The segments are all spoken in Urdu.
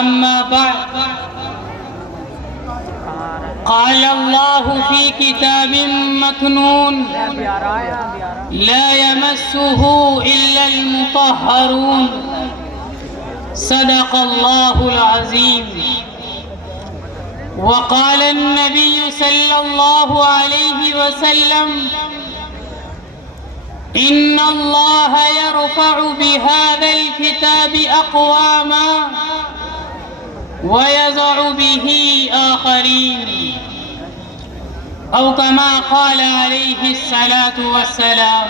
أما بعد قال الله في كتاب مكنون لا يمسه إلا المطهرون صدق الله العظيم. وقال النبي صلى الله عليه وسلم إن الله يرفع بهذا الكتاب أقواما ويضع به آخرين أو كما قال عليه الصلاة والسلام.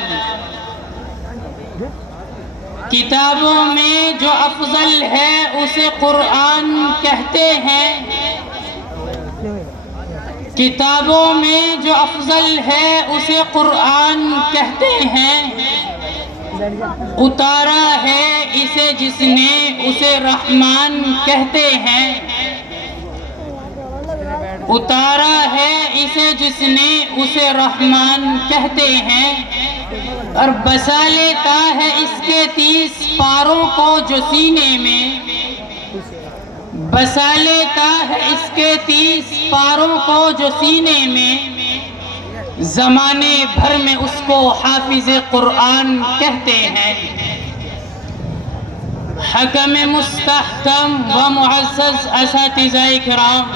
کتابوں میں جو افضل ہے اسے قرآن کہتے ہیں. کتابوں میں جو افضل ہے اسے قرآن کہتے ہیں. اتارا ہے اسے جس نے اسے رحمان کہتے ہیں. اتارا ہے اسے جس نے اسے رحمان کہتے ہیں. اور بسا لیتا ہے اس کے 30 پاروں کو جو سینے میں. بسا لیتا ہے اس کے 30 پاروں کو جو سینے میں. زمانے بھر میں اس کو حافظ قرآن کہتے ہیں. حکم مستحکم و معزز اساتذہ کرام،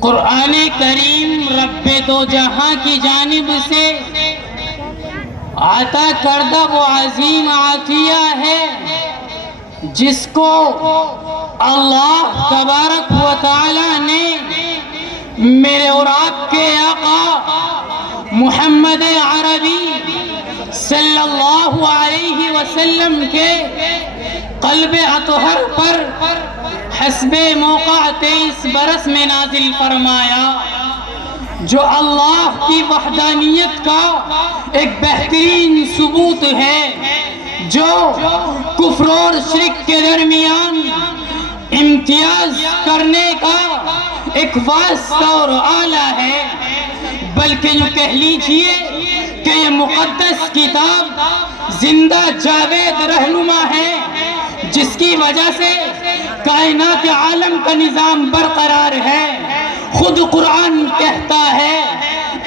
قرآن کریم رب دو جہاں کی جانب سے عطا کردہ وہ عظیم عطیہ ہے جس کو اللہ تبارک و تعالی نے میرے اور آپ کے آقا محمد عربی صلی اللہ علیہ وسلم کے قلب اطہر پر حسب موقع 23 برس میں نازل فرمایا، جو اللہ کی وحدانیت کا ایک بہترین ثبوت ہے، جو کفر اور شرک کے درمیان امتیاز کرنے کا ایک واسطہ اور آلہ ہے. بلکہ یوں کہہ لیجئے کہ یہ مقدس کتاب زندہ جاوید رہنما ہے، جس کی وجہ سے کائنات عالم کا نظام برقرار ہے. خود قرآن کہتا ہے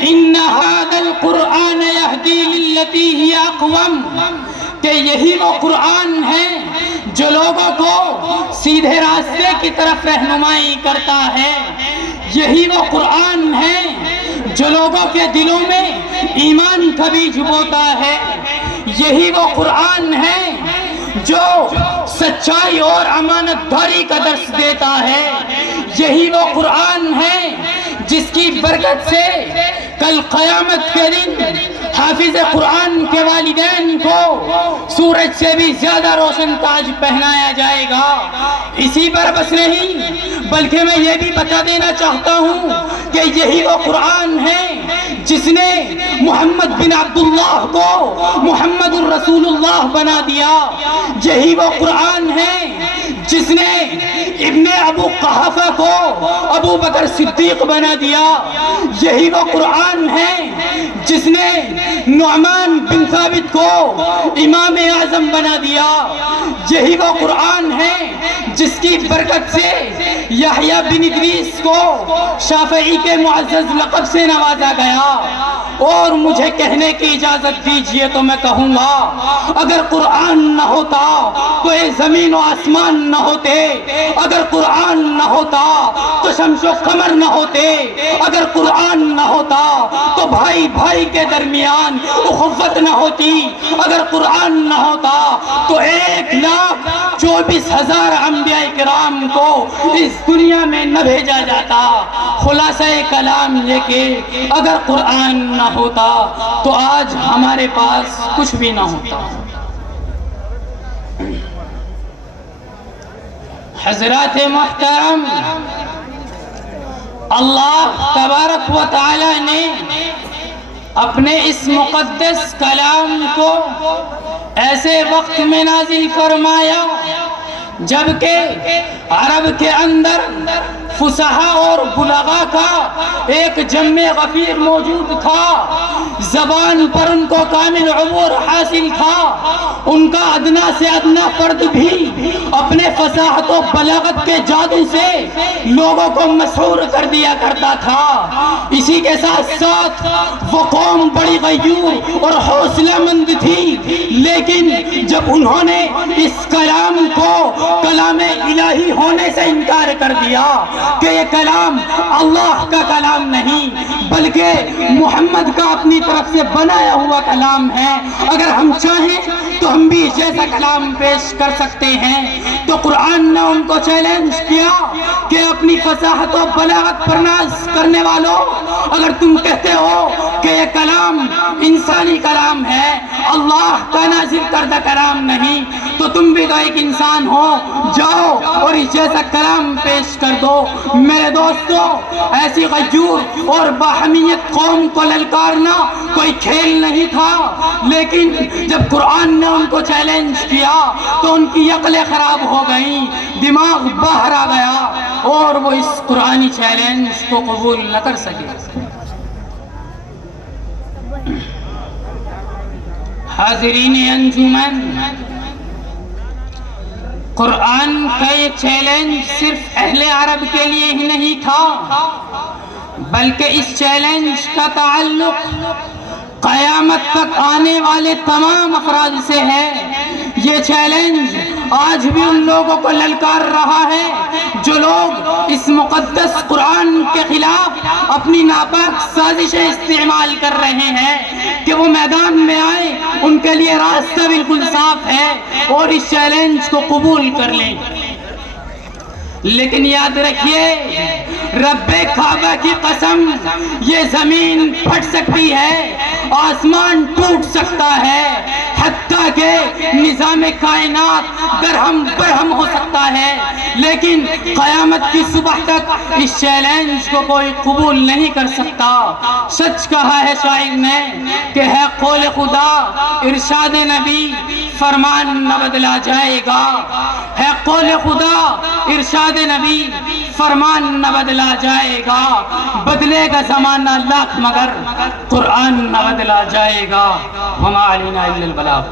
ان ھذا القرآن یہدی للتی ہی اقوم، کہ یہی وہ قرآن ہے جو لوگوں کو سیدھے راستے کی طرف رہنمائی کرتا ہے. یہی وہ قرآن ہے جو لوگوں کے دلوں میں ایمان کا بیج بوتا ہے. یہی وہ قرآن ہے جو سچائی اور امانت داری کا درس دیتا ہے. یہی وہ قرآن ہے جس کی برکت سے کل قیامت کے دن حافظ قرآن کے والدین کو سورج سے بھی زیادہ روشن تاج پہنایا جائے گا. اسی پر بس نہیں، بلکہ میں یہ بھی بتا دینا چاہتا ہوں کہ یہی وہ قرآن ہے جس نے محمد بن عبداللہ کو محمد الرسول اللہ بنا دیا. یہی وہ قرآن ہے جس نے ابن ابو قحافہ کو ابو بکر صدیق بنا دیا. یہی وہ قرآن ہے جس نے نعمان بن ثابت کو امام اعظم بنا دیا. یہی وہ قرآن ہے جس کی برکت سے یحییٰ بن ادریس کو شافعی کے معزز لقب سے نوازا گیا. اور مجھے کہنے کی اجازت دیجئے تو میں کہوں گا، اگر قرآن نہ ہوتا تو یہ زمین و آسمان نہ ہوتے. اگر قرآن نہ ہوتا تو شمس و قمر نہ ہوتے. اگر قرآن نہ ہوتا تو بھائی بھائی کے درمیان اخوت نہ ہوتی. اگر قرآن نہ ہوتا تو 1,24,000 انبیاء کرام کو اس دنیا میں نہ بھیجا جاتا. خلاصہ کلام یہ کہ اگر قرآن نہ ہوتا تو آج ہمارے پاس کچھ بھی نہ ہوتا. حضرات محترم، اللہ تبارک و تعالی نے اپنے اس مقدس کلام کو ایسے وقت میں نازل فرمایا جبکہ عرب کے اندر فصحا اور بلغا کا ایک جمع غفیر موجود تھا، زبان پر ان کو کامل عبور حاصل تھا، ان کا ادنا سے ادنا فرد بھی اپنے فصاحت و بلاغت کے جادو سے لوگوں کو مسحور کر دیا کرتا تھا۔ اسی کے ساتھ ساتھ وہ قوم بڑی غیور اور حوصلہ مند تھی، لیکن جب انہوں نے اس کلام کو کلام الہی ہونے سے انکار کر دیا کہ یہ کلام اللہ کا کلام نہیں بلکہ محمد کا اپنی طرف سے بنایا ہوا کلام ہے، اگر ہم چاہیں تو ہم بھی جیسا کلام پیش کر سکتے ہیں، تو قرآن نے ان کو چیلنج کیا کہ اپنی فصاحت و بلاغت پر ناز کرنے والوں، اگر تم کہتے ہو کہ یہ کلام انسانی کلام ہے، اللہ کا نازل کردہ کلام نہیں، تو تم بھی تو ایک انسان ہو، جاؤ اور اس جیسا کلام پیش کر دو۔ میرے دوستو، ایسی غیور اور باہمیت قوم کو للکارنا کوئی کھیل نہیں تھا، لیکن جب قرآن نے ان کو چیلنج کیا تو ان کی عقلیں خراب ہو گئیں، دماغ باہر آ گیا اور وہ اس قرآنی چیلنج کو قبول نہ کر سکے۔ حاضرین انجمن، قرآن کا یہ چیلنج صرف اہل عرب کے لیے ہی نہیں تھا، بلکہ اس چیلنج کا تعلق قیامت تک آنے والے تمام افراد سے ہے۔ یہ چیلنج آج بھی ان لوگوں کو للکار رہا ہے جو لوگ اس مقدس قرآن کے خلاف اپنی ناپاک سازشیں استعمال کر رہے ہیں کہ وہ میدان میں آئیں، ان کے لیے راستہ بالکل صاف ہے اور اس چیلنج کو قبول کر لیں۔ لیکن یاد رکھیے، رب کعبہ کی قسم، یہ زمین پھٹ سکتی ہے، آسمان ٹوٹ سکتا ہے، حتیٰ کہ نظام کائنات درہم برہم ہو سکتا ہے، لیکن قیامت کی صبح تک اس چیلنج کو کوئی قبول نہیں کر سکتا۔ سچ کہا ہے شاعر نے کہ ہے قول خدا ارشاد نبی، فرمان نہ بدلا جائے گا۔ ہے قول خدا ارشاد نبی، فرمان نہ بدلا جائے گا، بدلے گا زمانہ لاکھ مگر قرآن نہ بدلا جائے گا۔ وما علینا الا البلاغ۔